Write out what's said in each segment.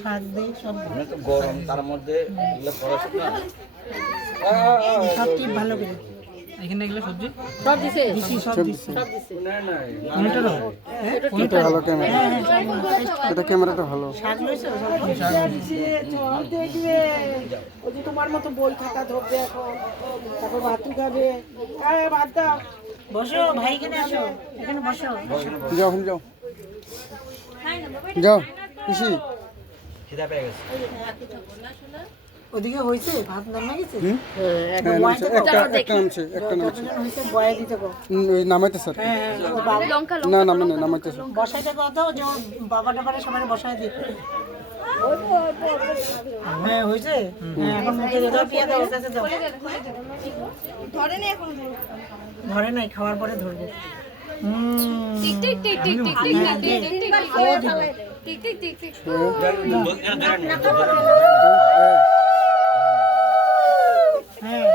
শাক দেই সব তো গরম তার মধ্যে এগুলো পড়াশোনা সব ঠিক ভালো করে এখানে এগুলো সবজি সব দিছে সব দিছে না না কোনটা দাও এটা ভালো ক্যামেরা এটা ক্যামেরাটা ভালো শাক লইছে সব দেখবে ওই যে তোমার মতো বই খাতা ধরবে এখন তারপর ভাত খাবে ভাত দাও বসো ভাই এখানে আসো এখানে বসো যাও যাও যাও খুশি খিদা পেয়ে গেছে ওদিকে হইছে ভাত নামে গেছে একটা নামছে একটা নামছে হইছে বয়া দিতে গো ওই নামাইতে স্যার না নামাইতে স্যার বসাইতে কথা যে বাবা টাবারে সবাই বসাই দিই হ্যাঁ হয়েছে এখন মুখে দাও পিয়া দাও কাছে দাও ধরে নাই খাওয়ার পরে ধরবে tick tick tick tick tick tick tick tick tick tick tick tick হ্যাঁ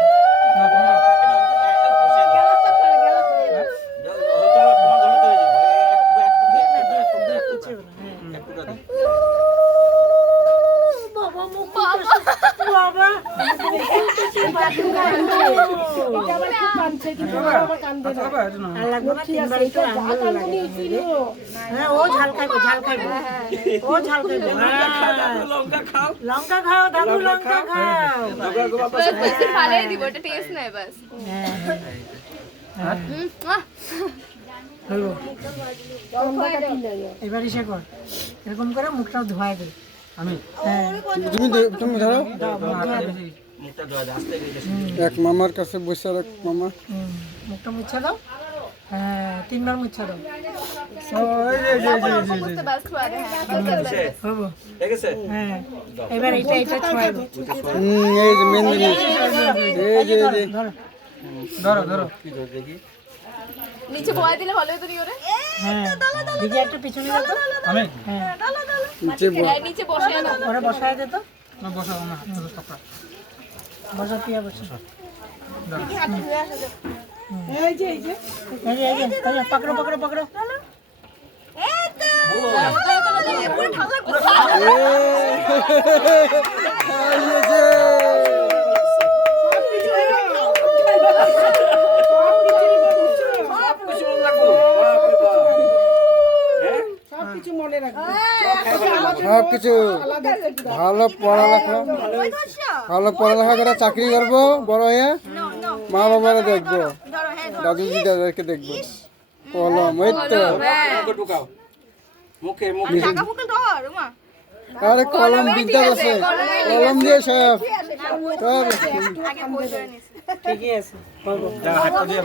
বাবা ও ঝাল খাইবো ও ঝাল খাইবো লঙ্কা খাও দাদু লঙ্কা খাও বেশি ফালাই দিব এটা টেস্ট নাই বাস এবার ইসে কর এরকম করে মুখটা ধোয়া দে আমি তুমি ধরো মুখটা ধোয়া আসতে গেছে এক মামার কাছে বসে আর এক মামা মুখটা মুছে দাও হ্যাঁ তিনবার মুছে দাও সমস্ত বাস খাওয়া দে হ্যাঁ হবো ঠিক আছে হ্যাঁ এবার এটা ছড়াইবো এই যে মেন জিনিস এই যে ধরো ধরো দেখি নিচে বয়া দিলে ভালো হতো নি ওরে হ্যাঁ দিকে একটা পিছনে দাও তো আমি হ্যাঁ নিচে বসে না ওরা বসায় দে তো না বসাও না সবটা বসা পিয়া বসা এই যে পকড়ো সবকিছু মনে রাখবে সবকিছু ভালো পড়ালেখা করে চাকরি করবো বড় হয়ে মা বাবারা দেখবো দাদু দিদাদেরকে দেখবো কলম এই তো ঢুকাও মুখে মুখে আরে কলম বিদ্যা আছে কলম দিয়ে সব ঠিকই আছে হাতটা দিয়ে